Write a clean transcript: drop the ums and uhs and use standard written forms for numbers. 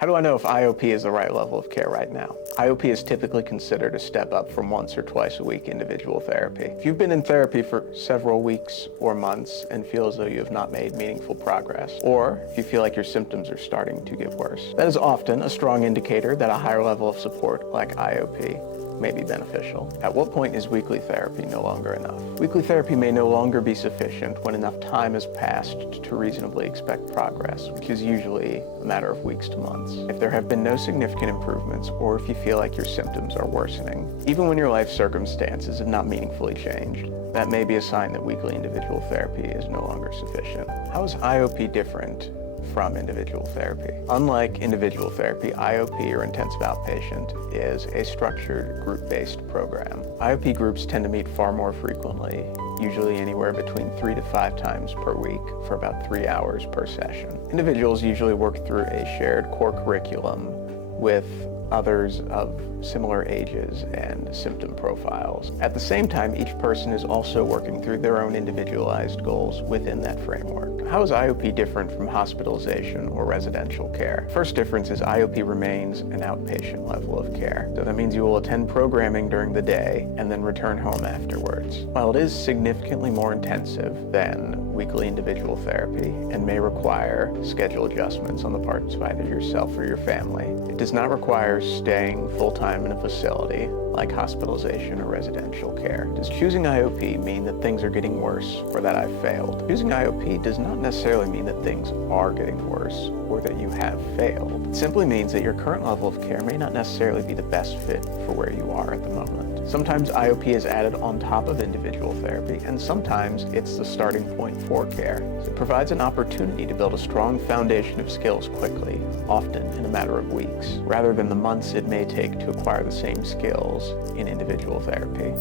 How do I know if IOP is the right level of care right now? IOP is typically considered a step up from once or twice a week individual therapy. If you've been in therapy for several weeks or months and feel as though you have not made meaningful progress, or if you feel like your symptoms are starting to get worse, that is often a strong indicator that a higher level of support like IOP may be beneficial. At what point is weekly therapy no longer enough? Weekly therapy may no longer be sufficient when enough time has passed to reasonably expect progress, which is usually a matter of weeks to months. If there have been no significant improvements, or if you feel like your symptoms are worsening, even when your life circumstances have not meaningfully changed, that may be a sign that weekly individual therapy is no longer sufficient. How is IOP different from individual therapy? Unlike individual therapy, IOP, or Intensive Outpatient, is a structured group-based program. IOP groups tend to meet far more frequently, usually anywhere between 3 to 5 times per week for about 3 hours per session. Individuals usually work through a shared core curriculum with others of similar ages and symptom profiles. At the same time, each person is also working through their own individualized goals within that framework. How is IOP different from hospitalization or residential care? First difference is IOP remains an outpatient level of care. So that means you will attend programming during the day and then return home afterwards. While it is significantly more intensive than weekly individual therapy and may require schedule adjustments on the parts of either yourself or your family, it does not require staying full-time in a facility like hospitalization or residential care. Does choosing IOP mean that things are getting worse or that I've failed? Choosing IOP does not necessarily mean that things are getting worse or that you have failed. It simply means that your current level of care may not necessarily be the best fit for where you are at the moment. Sometimes IOP is added on top of individual therapy, and sometimes it's the starting point for care. So it provides an opportunity to build a strong foundation of skills quickly, often in a matter of weeks, rather than the months it may take to acquire the same skills in individual therapy.